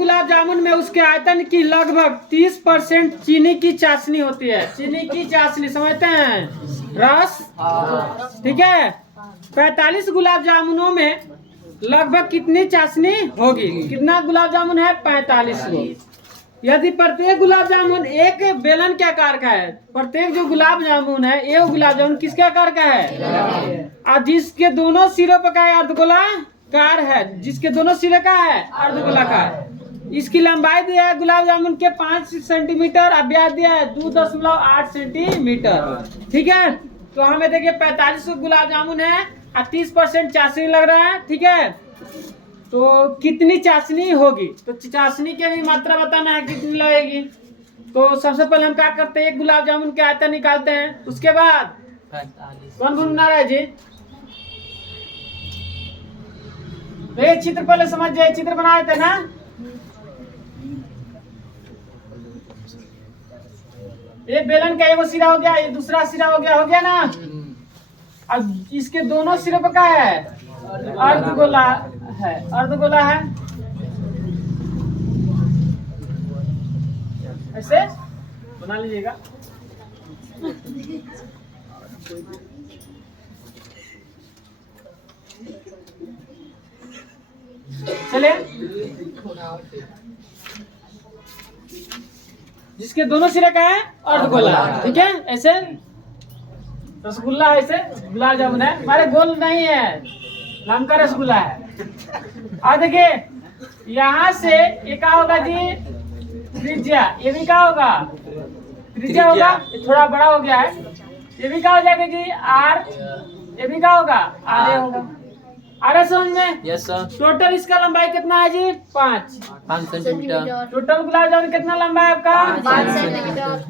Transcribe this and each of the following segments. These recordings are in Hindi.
गुलाब जामुन में उसके आयतन की लगभग 30% चीनी की चाशनी होती है। चीनी की चाशनी समझते हैं, रस, ठीक है। 45 गुलाब जामुनों में लगभग कितनी चाशनी होगी? कितना गुलाब जामुन है? 45 गो। यदि प्रत्येक गुलाब जामुन एक बेलन के आकार का है, प्रत्येक जो गुलाब जामुन है ये गुलाब जामुन किसके आकार का है? और जिसके दोनों सिरों पर का अर्धगोलाकार है, जिसके दोनों सिरे का है अर्धगोलाकार। इसकी लंबाई दिया है गुलाब जामुन के 5 सेंटीमीटर और व्यास दिया है 2.8 सेंटीमीटर, ठीक है। तो हमें देखिए 45 गुलाब जामुन है और 30% चाशनी लग रहा है, ठीक है। तो कितनी चाशनी होगी? तो चाशनी की भी मात्रा बताना है कितनी लगेगी। तो सबसे पहले हम क्या करते हैं, एक गुलाब जामुन के आयतन निकालते हैं। उसके बाद कौन बना रहा है जी? ये चित्र पहले समझ जाए, चित्र बनाए थे ना। ये बेलन का एगो सिरा हो गया, ये दूसरा सिरा हो गया ना। अब इसके दोनों सिरे पर क्या है? अर्धगोला है, अर्धगोला है। ऐसे बना लीजिएगा। चलिए, जिसके दोनों सिरे का है अर्धगोला, ठीक है। ऐसे रसगुल्ला, ऐसे गुलाब जामुन है, हमारे गोल नहीं है, नाम का रसगुल्ला है। और देखिए यहाँ से ये क्या होगा जी? त्रिज्या। ये भी क्या होगा? त्रिज्या होगा। ये थोड़ा बड़ा हो गया है, ये भी क्या हो जाएगा जी? आर। ये भी क्या होगा? आर होगा। अरे समझ में? Yes sir. टोटल इसका लंबाई कितना है जी? 5 सेंटीमीटर। टोटल गुलाब जामुन कितना लंबा है आपका? 5 सेंटीमीटर।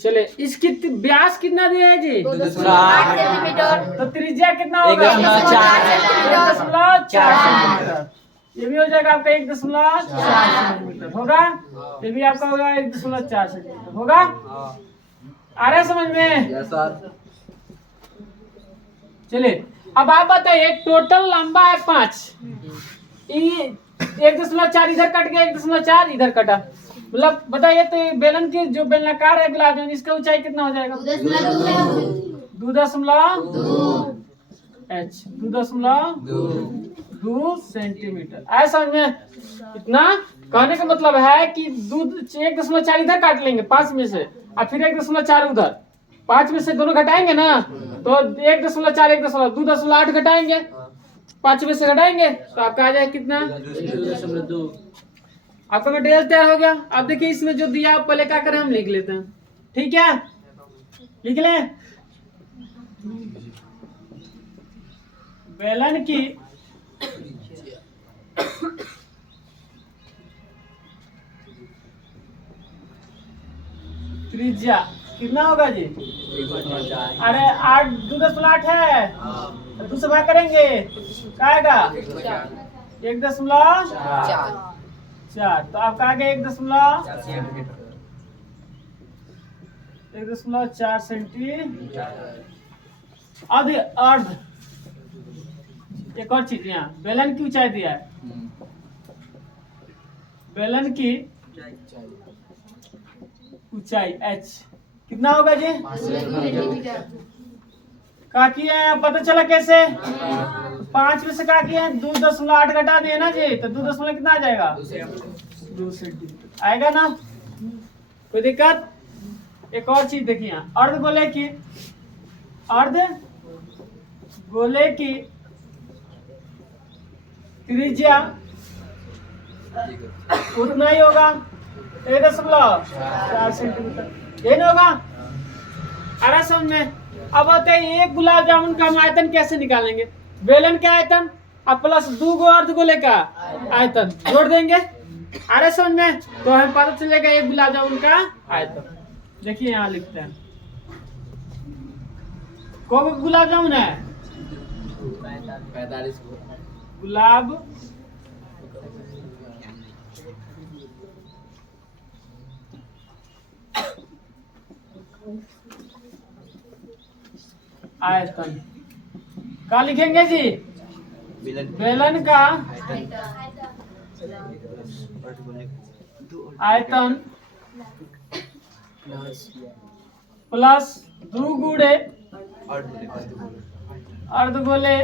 चले, इसकी व्यास कितना दिया है जी? 2.8 सेंटीमीटर। तो त्रिज्या कितना होगा? 1.4 सेंटीमीटर। ये भी हो जाएगा आपका 1.4 सेंटीमीटर होगा। ये भी आपका होगा 1.4 सेंटीमीटर होगा। आ रहा है समझ में? Yes sir. चलिए, अब आप बताइए टोटल लंबा है 5, 1.4 इधर कट गया, 1.4 इधर कटा, मतलब बताइए तो बेलन की जो बेलनाकार है गुलाब जामुन, इसका ऊंचाई कितना हो जाएगा? 2.2 सेंटीमीटर। ऐसा में इतना कहने का मतलब है कि 1.4 इधर काट लेंगे 5 में से, और फिर 1.4 उधर, 5 में से दोनों घटाएंगे ना, तो 1.4 2.8 घटाएंगे, 5 में से घटाएंगे तो आपका आ जाएगा कितना? 2.2। आपका मटेरियल तैयार हो गया। अब देखिए इसमें जो दिया पहले क्या करें, हम लिख लेते हैं, ठीक है। लिख लें, बेलन की त्रिज्या कितना होगा जी? अरे 2.8 है, 2 से भाग करेंगे क्या आएगा? 1.4। तो आपका आ गया 1.4 सेंटीमीटर। अर्ध एक और चीज, यहाँ बेलन की ऊंचाई दिया है। बेलन की ऊंचाई h कितना होगा जी? क्या किया है पता चला कैसे? 5 में से क्या किया है? 2.8 घटा दिए ना जी, तो 2 कितना आ जाएगा? 2 सेंटीमीटर आएगा ना, कोई दिक्कत? एक और चीज देखिए, अर्धगोले की त्रिज्या उतना ही होगा, 1.4 सेंटीमीटर। ये नहीं होगा? अरे समझ में? अब बताइए एक गुलाब जामुन का हम आयतन कैसे निकालेंगे? बेलन का आयतन और प्लस 2 गो अर्धगोले का आयतन जोड़ देंगे। अरे समझ में? तो हमें पता चलेगा एक गुलाब जामुन का आयतन। देखिए यहाँ लिखते हैं, कौन गुलाब जामुन है? 45 गुलाब आयतन क्या लिखेंगे जी? बेलन का आयतन प्लस 2 गुणे अर्धगोले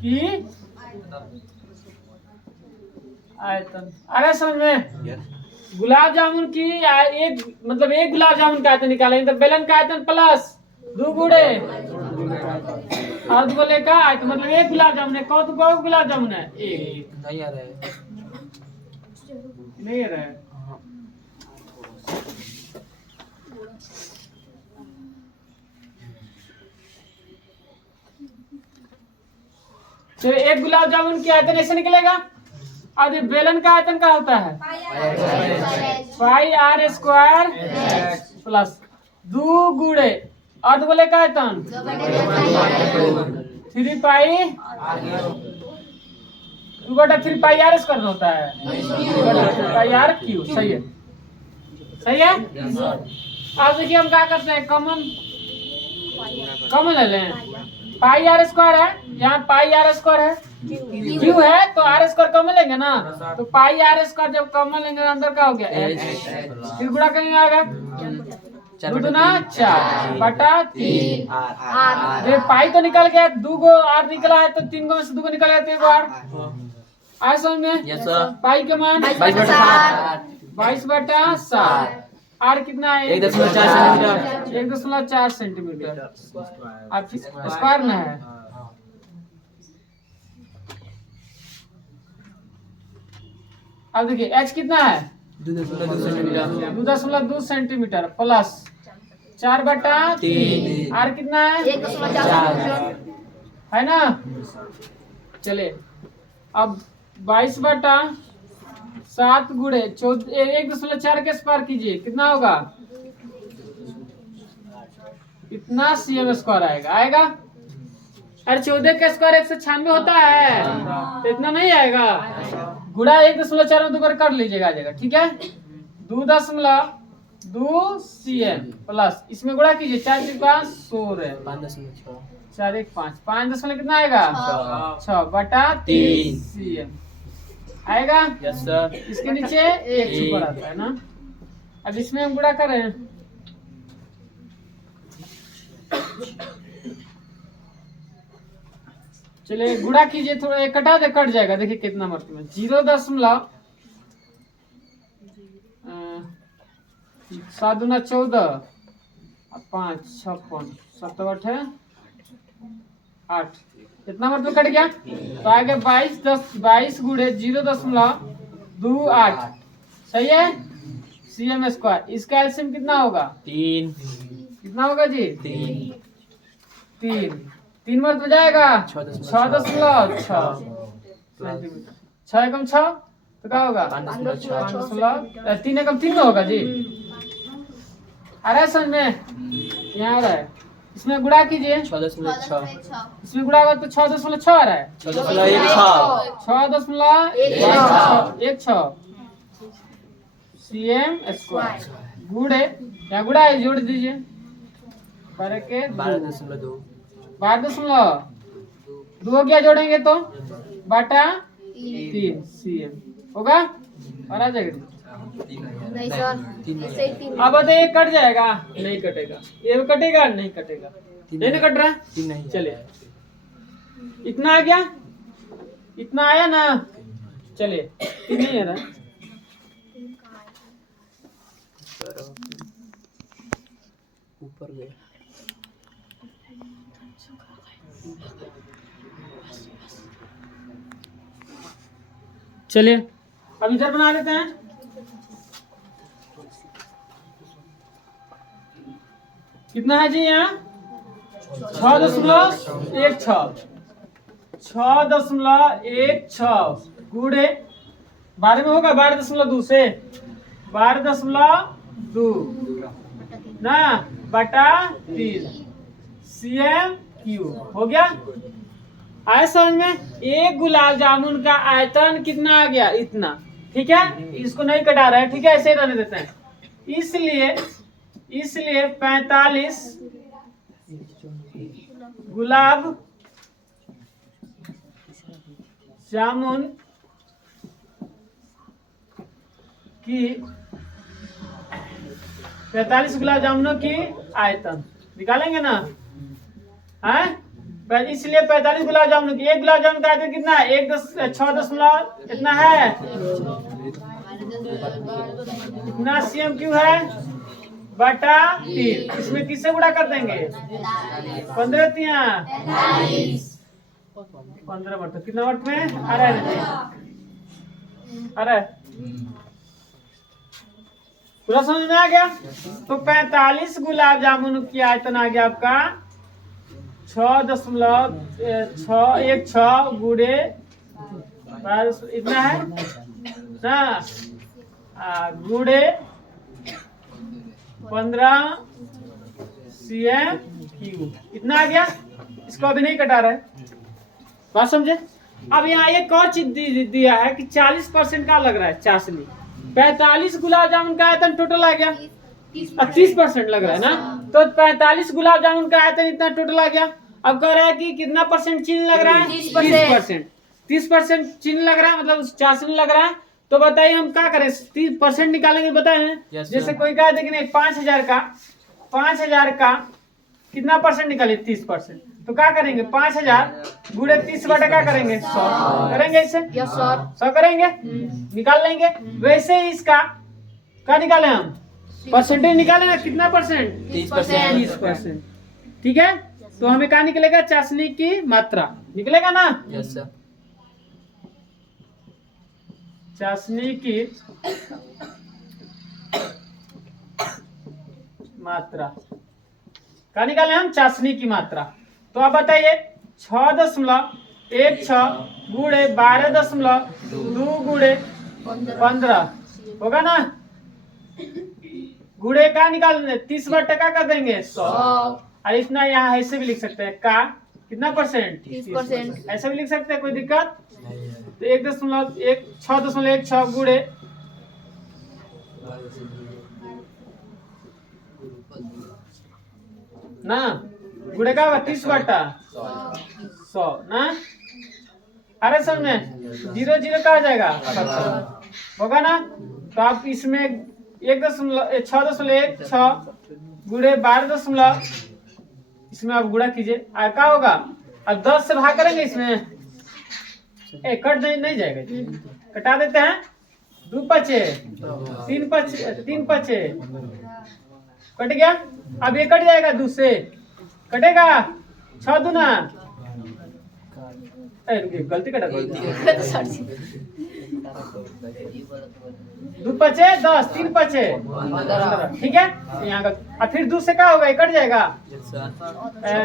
की आयतन। अरे समझ में, गुलाब जामुन की एक मतलब एक गुलाब जामुन का आयतन निकालेंगे तो बेलन का आयतन प्लस 2 गुणे अर्धगोले का आयतन, मतलब एक गुलाब जामुन है। कौन गुलाब जामुन है? एक। नहीं आ रहा है। नहीं आ रहा है। चलिए, एक गुलाब जामुन की आयतन ऐसे निकलेगा। अब ये बेलन का आयतन क्या होता है? पाई आर स्क्वायर प्लस 2 गुणे अर्धगोले का आयतन 3 पाई 2/3 पाई आर स्क्वायर होता है, 2/3 पाई आर क्यू। सही है, सही है। अब देखिए हम क्या करते हैं, कॉमन ले लें। पाई आर स्क्वायर है, यहाँ पाई आर स्क्वायर है, क्यू है तो आर स्क्वायर कॉमन लेंगे ना, तो पाई आर स्क्वायर जब कॉमन लेंगे अंदर क्या हो गया? एच। फिर गुणा करेंगे आएगा 2 दूना 4 बटा 3। ये पाई तो निकल गया, 2 गो आर निकला है तो 3 गो में से 2 गो निकल गया तो 1 गो आर। आए समझ में? Yes sir. पाई का मान 22/7। आर कितना है? 1.4 सेंटीमीटर। 1.4 सेंटीमीटर। अब स्क्वायर ना है। अब देखिए एच कितना है? 2.2 सेंटीमीटर। 2.2 centimetre plus 4/3। आर कितना है? 1.4 है ना। चलिए अब 22/7 गुणे 1.4 के स्क्वायर कीजिए, कितना होगा? इतना सीएम स्क्वायर आएगा। अरे 14 का स्क्वायर 196 होता है, तो इतना नहीं आएगा। गुणा 1.4 में 2 कर लीजिएगा, आ जाएगा। ठीक है, 2.2 सीएम प्लस इसमें गुणा कीजिए 4 के पास 16 5.6 4 1 5 5 दशमलव कितना आएगा? 6/3 सीएम आएगा। Yes sir. इसके नीचे 1 छुपा रहता है ना। अब इसमें हम गुणा करें, चलिए गुणा कीजिए, थोड़ा एक कटा दे, कट जाएगा। देखिए कितना मरते में 0.7 दूना 14 5 56 7 8 कितना मतलब कट गया, तो आगे 22 गुणे 0.28। सही है। सीएम स्क्वायर, इसका एलसीएम कितना होगा? 3। कितना होगा जी? 3 मत हो जाएगा 6.6 सेंटीमीटर। 6 एकम 6 तो क्या होगा? 5.6। 3 एकम 3 होगा जी। आ रहा है समझ में? यहाँ आ रहा है। इसमें गुणा कीजिए, 6.6 इसमें गुणा होगा तो 6.6 आ रहा है। 6.16 सीएम स्क्वायर गुणे, यहाँ गुणा है, जोड़ दीजिए 12.2 12.2 हो गया, जोड़ेंगे तो बटा 3 सीएम होगा और आ जाएगा। नहीं सर, ऐसे ही 3। अब बताइए कट जाएगा? नहीं कटेगा। ये कटेगा? नहीं कटेगा। नहीं ना कट रहा। 3 नहीं। चलिए इतना आ गया, इतना आया ना। चलिए 3 नहीं आ रहा। ऊपर गया। चलिए अब इधर बना लेते हैं। कितना है जी यहाँ? 6.16 गुणे 12 में होगा 12.2 से 12.2 ना बटा 3 सीएम क्यू हो गया। आया समझ में? एक गुलाब जामुन का आयतन कितना आ गया? इतना। ठीक है, इसको नहीं कटा रहा है। ठीक है, ऐसे ही रहने देते हैं। इसलिए 45 गुलाब जामुन की 45 गुलाब जामुनों की आयतन निकालेंगे ना है। इसलिए 45 गुलाब जामुन की, एक गुलाब जामुन का आयतन कितना है? 6 इतना है, इतना CM³ है बटा 3। इसमें किससे गुणा कर देंगे? 15 तिया 15 वर्ष कितना वर्ष में आ रहा है? अरे पूरा समझ में आ गया? तो 45 गुलाब जामुन की आयतन आ गया आपका 6.16 गुणे इतना है ना, गुणे 15 CM³ इतना आ गया। इसको अभी नहीं कटा रहा है, बात समझे? अब यहाँ एक और चीज दिया है कि 40% का लग रहा है चाशनी। 45 गुलाब जामुन का आयतन टोटल आ गया 30% लग रहा है ना, तो 45 गुलाब जामुन का आयतन इतना टोटल आ गया। अब कह रहा है कि कितना परसेंट चीनी लग रहा है? 30% चीनी लग रहा है, मतलब चाशनी लग रहा है। तो बताइए हम क्या करें? 30% निकालेंगे, बताए जैसे कोई कहा था कि नहीं 5000 का कितना परसेंट निकाले? 30%। तो क्या करेंगे? 5000 गुणे 30 बटा क्या करेंगे? 100 करेंगे। इसे 100 करेंगे, निकाल लेंगे। वैसे ही इसका क्या निकाले हम? परसेंटेज निकाले ना, कितना परसेंट? 30%। ठीक है, तो हमें क्या निकलेगा? चाशनी की मात्रा निकलेगा ना। Yes sir. चाशनी की मात्रा क्या निकाले हम? चाशनी की मात्रा। तो आप बताइए 6.16 गुणे 12.2 गुणे 15 होगा ना। गुणे का निकाल 30 बटा का कर देंगे 100। और इतना यहाँ ऐसे भी लिख सकते हैं का कितना परसेंट? 30%। ऐसे भी लिख सकते हैं, कोई दिक्कत? तो 6.16 गुणे ना, गुणे का 30 बटा 100 ना। अरे सर में 0 का आ जाएगा 70 होगा ना। तो आप इसमें 6.16 गुणे 12 इसमें आप गुणा कीजिए, क्या होगा? अब 10 से भाग करेंगे इसमें, कट नहीं जाएगा, कटा देते हैं। 2 पचे 3 पचे कट गया। अब ये कट जाएगा, 2 से कटेगा 6 दूना, गलती कटा 2 पचे 10 3 पचे 15। ठीक है, यहाँ का और फिर 2 से क्या होगा? कट जाएगा।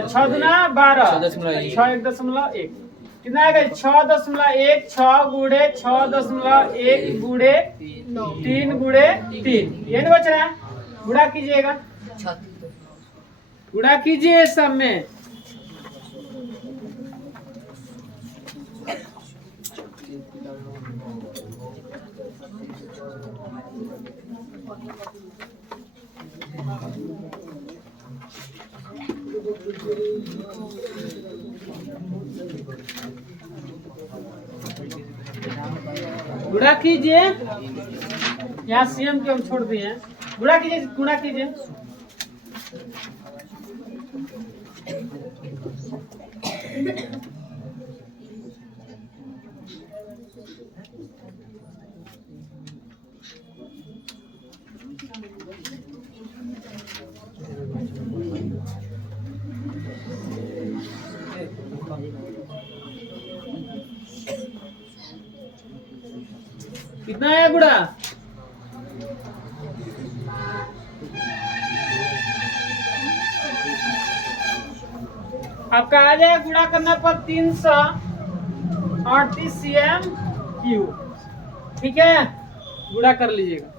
6 दूना 12 6.1 कितना आएगा? 6.16 गुणे 6.1 गुणे 3 गुणे 3, ये नहीं बच रहा है। गुणा कीजिएगा, गुणा कीजिए सब में। गुणा कीजिए, यहाँ CM को हम छोड़ दिए हैं। गुणा कीजिए, गुणा कीजिए। कितना है गुड़ा? आपका आ जाएगा गुणा करने पर 338 CM³। ठीक है, गुणा कर लीजिएगा।